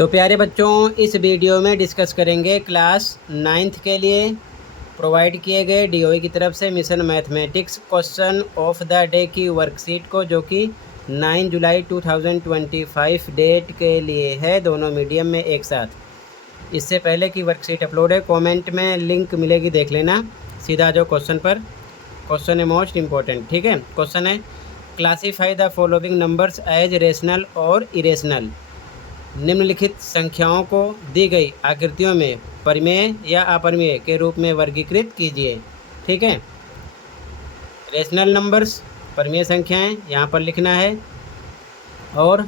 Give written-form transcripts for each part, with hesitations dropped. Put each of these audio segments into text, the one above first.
तो प्यारे बच्चों, इस वीडियो में डिस्कस करेंगे क्लास 9th के लिए प्रोवाइड किए गए डीओई की तरफ से mission mathematics question of the day की वर्कशीट को, जो कि 9 जुलाई 2025 डेट के लिए है, दोनों मीडियम में एक साथ। इससे पहले की वर्कशीट अपलोड है, कमेंट में लिंक मिलेगी, देख लेना। सीधा आ जाओ क्वेश्चन पर। क्वेश्चन है मोस्ट इम्पोर्टेंट, ठीक है। क्वेश्चन है, classify the following numbers as rational और इरेशनल। निम्नलिखित संख्याओं को दी गई आकृतियों में परिमेय या अपरिमेय के रूप में वर्गीकृत कीजिए, ठीक है। रेशनल नंबर्स परिमेय संख्याएं यहाँ पर लिखना है, और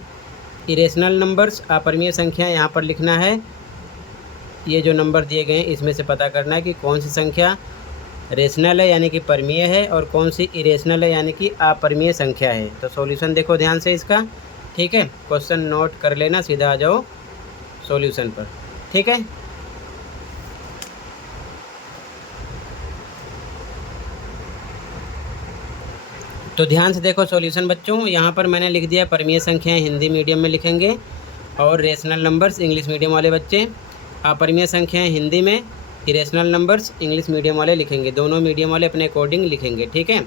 इरेशनल नंबर्स अपरिमेय संख्याएं यहाँ पर लिखना है। ये जो नंबर दिए गए हैं इसमें से पता करना है कि कौन सी संख्या रेशनल है यानी कि परिमेय है, और कौन सी इरेशनल है यानी कि अपरिमेय संख्या है। तो सॉल्यूशन देखो ध्यान से इसका, ठीक है। क्वेश्चन नोट कर लेना, सीधा आ जाओ सॉल्यूशन पर, ठीक है। तो ध्यान से देखो सॉल्यूशन बच्चों। यहाँ पर मैंने लिख दिया परिमेय संख्याएं हिंदी मीडियम में लिखेंगे और रेशनल नंबर्स इंग्लिश मीडियम वाले बच्चे। अपरिमेय संख्याएं हिंदी में, इरेशनल नंबर्स इंग्लिश मीडियम वाले लिखेंगे। दोनों मीडियम वाले अपने अकॉर्डिंग लिखेंगे, ठीक है।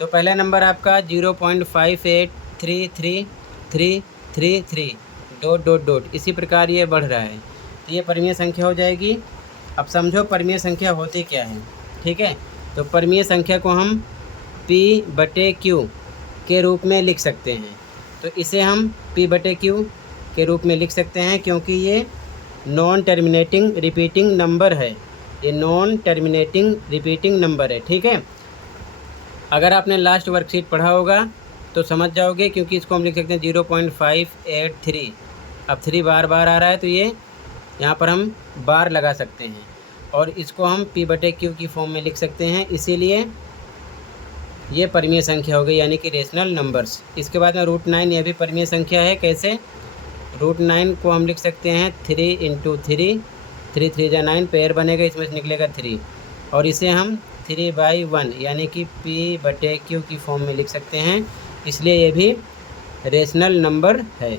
तो पहला नंबर आपका 0.583333 डॉट डॉट डॉट, इसी प्रकार ये बढ़ रहा है, तो ये परिमेय संख्या हो जाएगी। अब समझो परिमेय संख्या होती क्या है, ठीक है। तो परिमेय संख्या को हम P/Q के रूप में लिख सकते हैं। तो इसे हम P/Q के रूप में लिख सकते हैं क्योंकि ये नॉन टर्मिनेटिंग रिपीटिंग नंबर है। ये नॉन टर्मिनेटिंग रिपीटिंग नंबर है, ठीक है। अगर आपने लास्ट वर्कशीट पढ़ा होगा तो समझ जाओगे, क्योंकि इसको हम लिख सकते हैं 0.583। अब 3 बार बार आ रहा है तो ये यहाँ पर हम बार लगा सकते हैं, और इसको हम P/Q की फॉर्म में लिख सकते हैं। इसीलिए ये परिमेय संख्या हो गई, यानी कि रेशनल नंबर्स। इसके बाद में √9, यह भी परिमेय संख्या है। कैसे? √9 को हम लिख सकते हैं 3 × 3, 3 3 जा 9, पेयर बनेगा, इसमें से निकलेगा 3, और इसे हम 3/1 यानी कि P/Q की फॉर्म में लिख सकते हैं। इसलिए ये भी रेशनल नंबर है।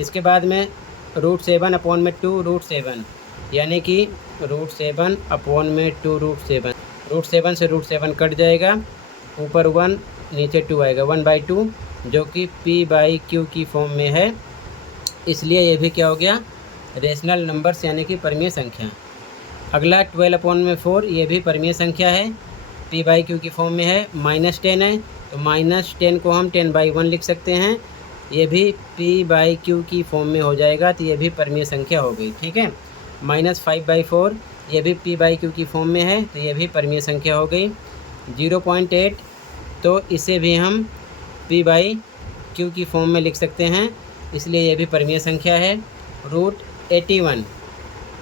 इसके बाद में √7/2 √7, यानी कि √7/2 √7। √7 से √7 कट जाएगा, ऊपर 1 नीचे 2 आएगा, 1/2, जो कि P/Q की फॉर्म में है। इसलिए ये भी क्या हो गया, रेशनल नंबर्स यानी कि परिमेय संख्या। अगला 12/4, ये भी परिमेय संख्या है, P/Q की फॉर्म में है। -10 है, तो -10 को हम 10/1 लिख सकते हैं, ये भी P/Q की फॉर्म में हो जाएगा, तो ये भी परिमेय संख्या हो गई, ठीक है। -5/4, ये भी P/Q की फॉर्म में है, तो ये भी परिमेय संख्या हो गई। 0.8, तो इसे भी हम P/Q की फॉर्म में लिख सकते हैं, इसलिए ये भी परिमेय संख्या है। √81,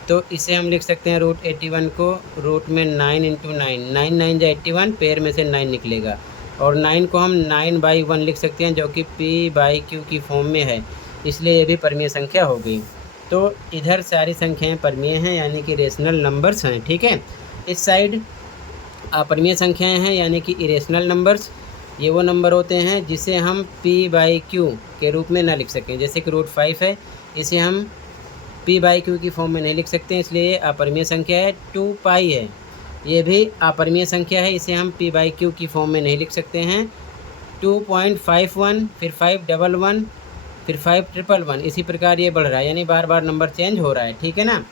तो इसे हम लिख सकते हैं √81 को रूट में 9 × 9, 9 9 जा 81, पेयर में से 9 निकलेगा, और 9 को हम 9/1 लिख सकते हैं, जो कि P/Q की फॉर्म में है, इसलिए ये भी परिमेय संख्या हो गई। तो इधर सारी संख्याएं परिमेय हैं यानी कि रेशनल नंबर्स हैं, ठीक है। इस साइड अपरिमेय संख्याएं हैं यानी कि इरेशनल नंबर्स। ये वो नंबर होते हैं जिसे हम P/Q के रूप में ना लिख सकें। जैसे कि √5 है, इसे हम P/Q की फॉर्म में नहीं लिख सकते, इसलिए ये अपरिमेय संख्या है। 2π है, ये भी अपरिमेय संख्या है, इसे हम P/Q की फॉर्म में नहीं लिख सकते हैं। 2.51, फिर 511, फिर 511, इसी प्रकार ये बढ़ रहा है, यानी बार बार नंबर चेंज हो रहा है, ठीक है ना।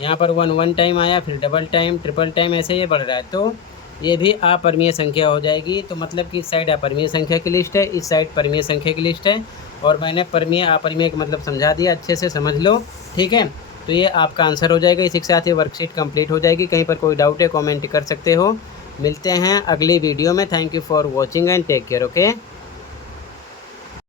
यहाँ पर 1 टाइम आया, फिर डबल टाइम, ट्रिपल टाइम, ऐसे ये बढ़ रहा है, तो ये भी अपरिमेय संख्या हो जाएगी। तो मतलब कि इस साइड अपरिमेय संख्या की लिस्ट है, इस साइड परिमेय संख्या की लिस्ट है, और मैंने परिमेय अपरिमेय का मतलब समझा दिया, अच्छे से समझ लो, ठीक है। तो ये आपका आंसर हो जाएगा। इसी के साथ ये वर्कशीट कंप्लीट हो जाएगी। कहीं पर कोई डाउट है कमेंट कर सकते हो। मिलते हैं अगली वीडियो में। Thank you for watching and take care, okay.